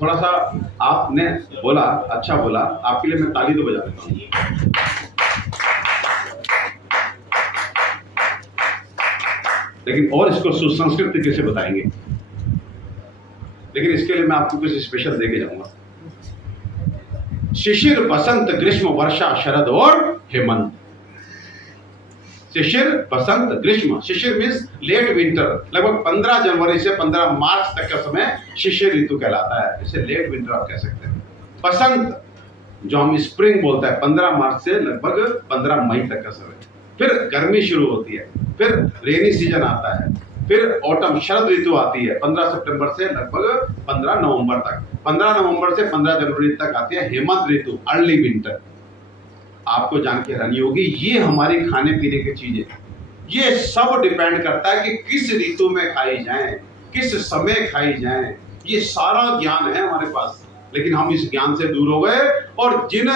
थोड़ा सा आपने बोला, अच्छा बोला, आपके लिए मैं ताली तो बजा देता हूँ। लेकिन और इसको सुसंस्कृत तरीके से बताएंगे, लेकिन इसके लिए मैं आपको कुछ स्पेशल देके जाऊंगा। शिशिर, बसंत, ग्रीष्म, वर्षा, शरद और हेमंत। शिशिर, बसंत, ग्रीष्म। शिशिर मीन्स लेट विंटर, लगभग 15 जनवरी से 15 मार्च तक का समय शिशिर ऋतु कहलाता है। इसे लेट विंटर आप कह सकते हैं। बसंत जो हम स्प्रिंग बोलते हैं, 15 मार्च से लगभग 15 मई तक का समय। फिर गर्मी शुरू होती है, फिर रेनी सीजन आता है, फिर ऑटम शरद ऋतु आती है 15 सितंबर से लगभग 15 नवंबर तक। 15 नवंबर से 15 जनवरी तक आती है हेमंत ऋतु, अर्ली विंटर। आपको जान के हैरानी होगी, ये हमारी खाने पीने की चीजें, ये सब डिपेंड करता है कि किस ऋतु में खाई जाए, किस समय खाई जाए। ये सारा ज्ञान है हमारे पास, लेकिन हम इस ज्ञान से दूर हो गए। और जिन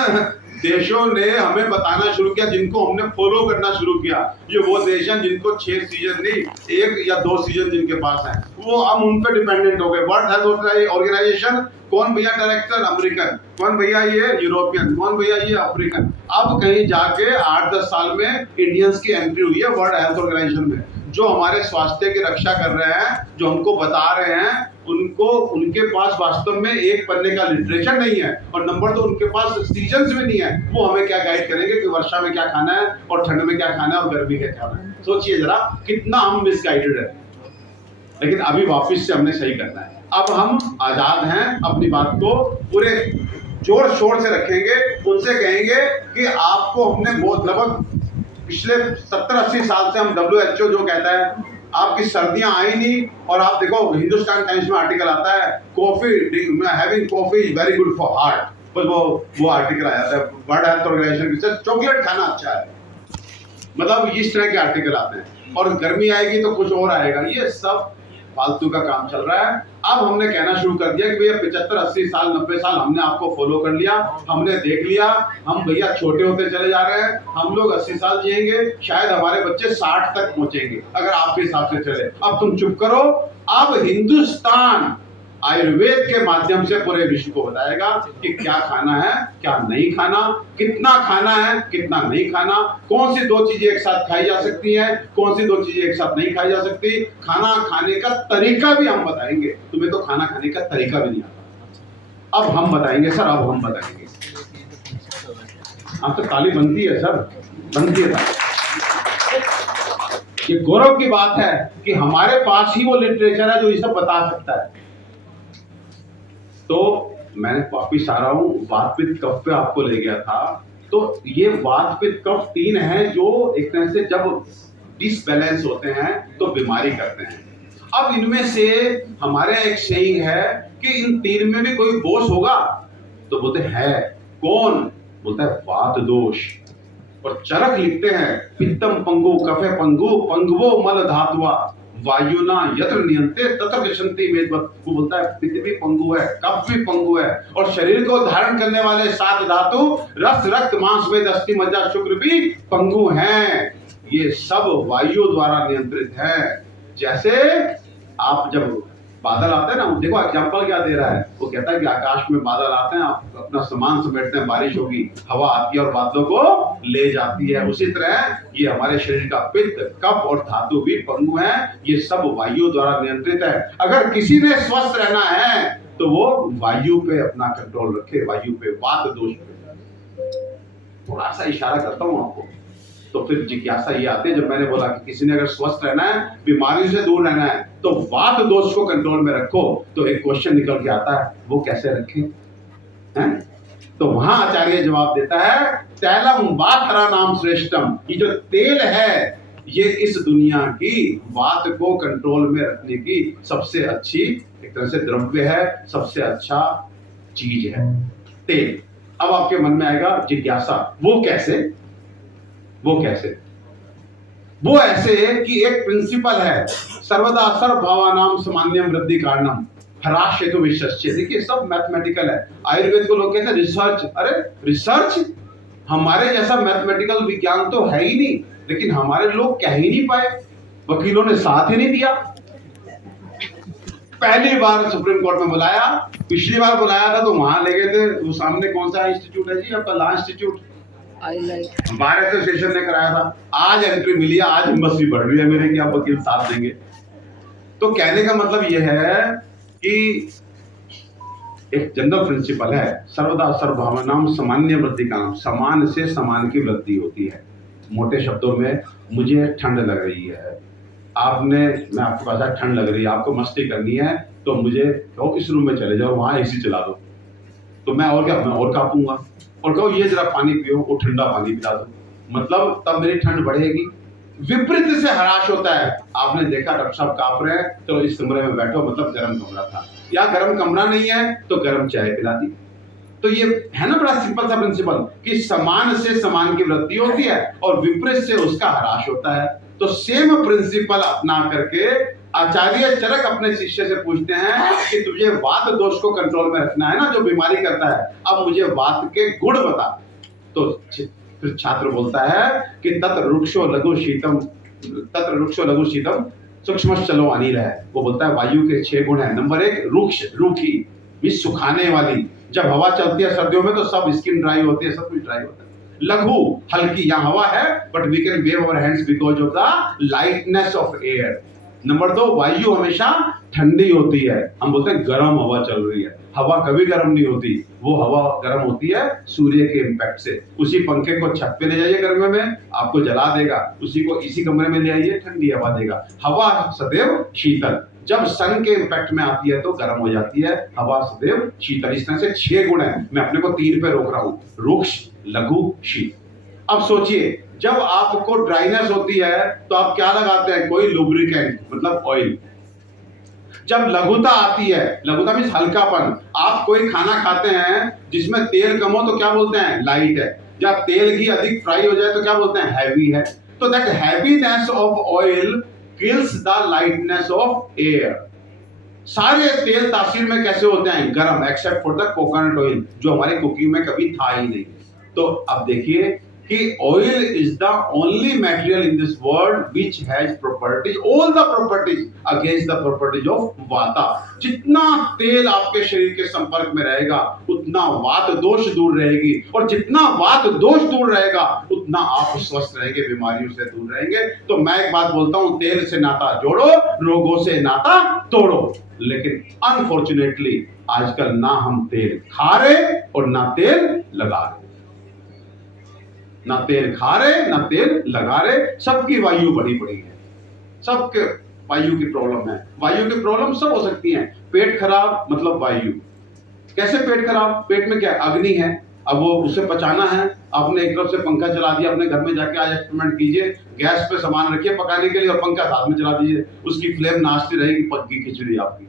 देशों ने हमें बताना शुरू किया, जिनको हमने फॉलो करना शुरू किया, ये वो देश हैं जिनको 6 सीजन नहीं, 1 या 2 सीजन जिनके पास हैं, वो हम उन पे डिपेंडेंट हो गए। वर्ल्ड हेल्थ ऑर्गेनाइजेशन, कौन भैया डायरेक्टर? अमेरिकन। कौन भैया? ये यूरोपियन। कौन भैया? ये अफ्रीकन। अब कहीं जाके 8-10 साल में इंडियंस की एंट्री हुई है वर्ल्ड हेल्थ ऑर्गेनाइजेशन में, जो हमारे स्वास्थ्य की रक्षा कर रहे हैं, जो हमको बता रहे हैं। उनको, उनके पास वास्तव में एक पन्ने का लिटरेचर नहीं है, और नंबर 2 उनके पास सीजन्स भी नहीं है। वो हमें क्या गाइड करेंगे कि वर्षा में क्या खाना है और ठंड में क्या खाना है और गर्मी क्या खाना है। सोचिए जरा कितना हम मिसगाइडेड है। लेकिन अभी वापस से हमने सही करना है। अब हम आजाद हैं, अपनी बात को पूरे जोर शोर से रखेंगे। उनसे कहेंगे कि आपको हमने बहुत, लगभग पिछले 70-80 साल से हम WHO जो कहता है आपकी सर्दियां आई नहीं, और आप देखो हिंदुस्तान टाइम्स में आर्टिकल आता है, coffee, having coffee is very good for heart. बस वो आर्टिकल आया था वर्ल्ड हेल्थ ऑर्गेनाइजेशन से, चॉकलेट खाना अच्छा है। मतलब इस तरह के आर्टिकल आते हैं। और गर्मी आएगी तो कुछ और आएगा। ये सब फालतू का काम चल रहा है। अब हमने कहना शुरू कर दिया कि भैया 75-80 साल 90 साल हमने आपको फॉलो कर लिया, हमने देख लिया, हम भैया छोटे होते चले जा रहे हैं। हम लोग 80 साल जिएंगे, शायद हमारे बच्चे 60 तक पहुंचेंगे अगर आपके हिसाब से चले। अब तुम चुप करो। अब हिंदुस्तान आयुर्वेद के माध्यम से पूरे विश्व को बताएगा कि क्या खाना है, क्या नहीं खाना, कितना खाना है, कितना नहीं खाना, कौन सी 2 चीजें एक साथ खाई जा सकती हैं, कौन सी 2 चीजें एक साथ नहीं खाई जा सकती। खाना खाने का तरीका भी हम बताएंगे। तुम्हें तो खाना खाने का तरीका भी नहीं आता। अब हम बताएंगे सर, अब हम बताएंगे। अब तो ताली बनती है सर, बनती है ताली। ये गौरव की बात है कि हमारे पास ही वो लिटरेचर है जो ये सब बता सकता है। तो मैं वापिस आ रहा हूँ, वात पित्त कफ पे आपको ले गया था। तो ये वात पित्त कफ 3 हैं जो एक तरह से जब डिसबैलेंस होते हैं तो बीमारी करते हैं। अब इनमें से हमारे एक सेइंग है कि इन 3 में भी कोई दोष होगा, तो बोलते है कौन? बोलता है वात दोष। और चरक लिखते हैं पित्तम पंगु कफे पंगु पंगवो मल धातुआ वायुना यत्र नियंत्रे तत्र विशंति मेदवत। वो बोलता है पित्त भी पंगु है, कफ भी पंगु है, और शरीर को धारण करने वाले 7 धातु रस रक्त मांस मेद अस्थि मज्जा शुक्र भी पंगु हैं। ये सब वायु द्वारा नियंत्रित है। जैसे आप जब बादल आते हैं ना, देखो एग्जांपल क्या दे रहा है, वो कहता है कि आकाश में बादल आते हैं, आप अपना सामान समेटते हैं, बारिश होगी, हवा आती है और बादलों को ले जाती है। उसी तरह ये हमारे शरीर का पित्त कफ और धातु भी पंगु है। ये सब वायु द्वारा नियंत्रित है। अगर किसी ने स्वस्थ रहना है तो वो वायु पे अपना कंट्रोल रखे, वायु पे, वात दोष पे। थोड़ा सा इशारा करता हूं आपको, तो फिर जिज्ञासा ये आती है, जब मैंने बोला कि किसी ने अगर स्वस्थ रहना है, बीमारी से दूर रहना है, तो वात दोष को कंट्रोल में रखो। तो एक क्वेश्चन निकल के आता है, वो कैसे रखें? हैं? तो वहां आचार्य जवाब देता है, तैलम वातरा नाम श्रेष्ठम। ये जो तेल है, ये इस दुनिया की वात को कंट्रोल में रखने की सबसे अच्छी एक तरह से द्रव्य है, सबसे अच्छा चीज है तेल। अब आपके मन में आएगा जिज्ञासा, वो कैसे? वो कैसे? वो ऐसे कि एक प्रिंसिपल है, सर्वदा सर्वभावानाम सामान्यम वृद्धि कारणम ह्रास्यतु विशस्य। देखिए सब मैथमेटिकल है। आयुर्वेद को लोग कहते हैं रिसर्च। अरे रिसर्च, हमारे जैसा मैथमेटिकल विज्ञान तो है ही नहीं, लेकिन हमारे लोग कह ही नहीं पाए, वकीलों ने साथ ही नहीं दिया। पहली बार सुप्रीम कोर्ट में बुलाया, पिछली बार बुलाया था तो वहां ले गए थे, वो सामने कौन सा इंस्टीट्यूट है जी आपका, लॉ इंस्टीट्यूट, बार एसोसिएशन ने कराया था। आज एंट्री मिली है, आज हिम्मत भी बढ़ रही है मेरे कि आप वकील साथ देंगे। तो कहने का मतलब यह है कि एक जनरल प्रिंसिपल है, सर्वदा सर्वभावनाम सामान्य वृद्धि का नाम, समान से समान की वृद्धि होती है। मोटे शब्दों में, मुझे ठंड लग रही है, मैं आपको कहा ठंड लग रही है, आपको मस्ती करनी है, तो मुझे कहो इस रूम में चले जाओ, वहां एसी चला दो, तो मैं और क्या, मैं और कांपूंगा, और कहो ये जरा पानी पियो, वो ठंडा पानी पिला दो, मतलब तब मेरी ठंड बढ़ेगी। विपरीत से हराश होता है, आपने देखा डॉक्टर साहब कांप रहे हैं, तो इस कमरे में बैठो, मतलब गर्म कमरा था, या गर्म कमरा नहीं है तो गर्म चाय पिला दी। तो ये है ना बड़ा सिंपल सा प्रिंसिपल कि समान से समान की वृद्धि होती है और विपरीत से उसका हराश होता है। तो सेम प्रिंसिपल अपना करके आचार्य चरक अपने शिष्य से पूछते हैं कि तुझे वात दोष को कंट्रोल में रखना है ना, जो बीमारी करता है, अब मुझे वात के गुण बता। तो फिर छात्र बोलता है कि तत्र रुक्षो लघु शीतम सूक्ष्म चलो अनिल है। वो बोलता है वायु के 6 गुण है। नंबर 1 रुक्ष, रूखी, मींस सुखाने वाली, जब हवा चलती है सर्दियों में तो सब स्किन ड्राई होती है, सब कुछ ड्राई होता है। लघु, हल्की, यहाँ हवा है but we can wave our hands because of the lightness of air. Number 2 वायु हमेशा ठंडी होती है, हम बोलते हैं गर्म हवा चल रही है, हवा कभी गर्म नहीं होती, वो हवा गर्म होती है सूर्य के इंपैक्ट से। उसी पंखे को छत पे ले जाइए गर्मी में, आपको जला देगा, उसी को इसी कमरे में ले आइए, ठंडी हवा देगा। हवा सदैव शीतल, जब सन के इंपैक्ट में आती है तो गर्म हो जाती है, हवा सदैव शीतल। इस तरह से 6 गुण है, मैं अपने को 3 पे रोक रहा हूं, रुक्ष, लघु, शीत। अब सोचिए, जब आपको ड्राइनेस होती है तो आप क्या लगाते हैं, कोई लुब्रिकेंट मतलब ऑयल। जब लघुता आती है, लघुता मीन्स हल्कापन, आप कोई खाना खाते हैं जिसमें तेल कम हो तो क्या बोलते हैं, लाइट है। जब तेल घी अधिक फ्राई हो जाए तो क्या बोलते हैं, हैवी है। तो that heaviness of oil kills the lightness of air. सारे तेल तासीर में कैसे होते हैं, गर्म, except for the coconut oil, जो हमारी कुकिंग में कभी था ही नहीं। तो अब देखिए कि oil is the only material in this world which has properties, all the properties against the properties of vata। जितना तेल आपके शरीर के संपर्क में रहेगा उतना वात दोष दूर रहेगी, और जितना वात दोष दूर रहेगा उतना आप स्वस्थ रहेंगे, बीमारियों से दूर रहेंगे। तो मैं एक बात बोलता हूं, तेल से नाता जोड़ो, रोगों से नाता तोड़ो। लेकिन अनफॉर्चुनेटली आजकल ना हम तेल खा रहे और ना तेल लगा रहे, ना तेल खा रहे ना तेल लगा रहे, सबकी वायु बड़ी बड़ी है, सबके वायु की प्रॉब्लम है। वायु की प्रॉब्लम सब हो सकती है, पेट खराब मतलब वायु। कैसे पेट खराब, पेट में क्या अग्नि है, अब वो उसे पचाना है, आपने एक तरफ से पंखा चला दिया, अपने घर में जाके आज एक्सपेरिमेंट कीजिए, गैस पे सामान रखिए पकाने के लिए और पंखा साथ में चला दीजिए, उसकी फ्लेम नाचती रहेगी, पक्की खिचड़ी आपकी।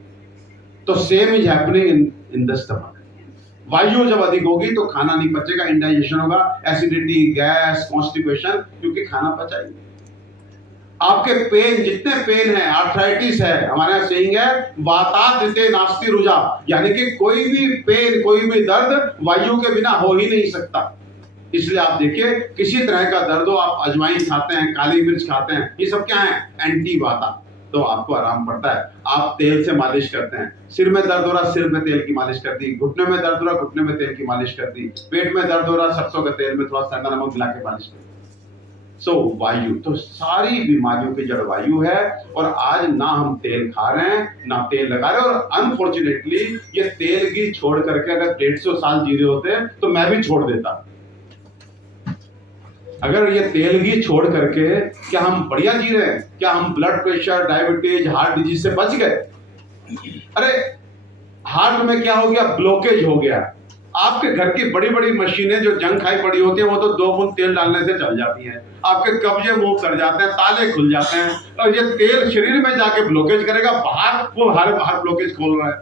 तो same is happening in the stomach. वायु जब अधिक होगी तो खाना नहीं पचेगा, इंडाइजेशन होगा, एसिडिटी, गैस, कॉन्स्टिपेशन, क्योंकि खाना पचा ही। आपके पेन, जितने पेन है, आर्थराइटिस है, हमारे यहाँ सेइंग है वातादिते नास्ति रुजा, यानी कि कोई भी पेन, कोई भी दर्द वायु के बिना हो ही नहीं सकता। इसलिए आप देखिए, किसी तरह का दर्द हो, आप अजवाइन खाते हैं, काली मिर्च खाते हैं, ये सब क्या है, एंटी वाता, तो आपको आराम पड़ता है। आप तेल से मालिश करते हैं, सिर में दर्द हो रहा, सिर में तेल की मालिश कर दी, घुटने में दर्द हो रहा, घुटने में तेल की मालिश कर दी, पेट में दर्द हो रहा, सरसों के तेल में थोड़ा सेंधा नमक मिला के मालिश कर दी। सो वायु, तो सारी बीमारियों की जड़ वायु है, और आज ना हम तेल खा रहे हैं ना तेल लगा रहे हैं। और अनफॉर्चुनेटली ये तेल घी छोड़ करके अगर 150 साल जी रहे होते तो मैं भी छोड़ देता। अगर ये तेल घी छोड़ करके क्या हम बढ़िया जी रहे हैं, क्या हम blood pressure, diabetes, heart disease से बच गए? अरे हार्ट में क्या हो गया, ब्लॉकेज हो गया। आपके घर की बड़ी बड़ी मशीनें जो जंग खाई पड़ी होती है वो तो 2 बूंद तेल डालने से चल जाती हैं, आपके कब्जे मुंह कर जाते हैं, ताले खुल जाते हैं, और ये तेल शरीर में जाके ब्लॉकेज करेगा, बाहर वो हर ब्लॉकेज खोल रहा है।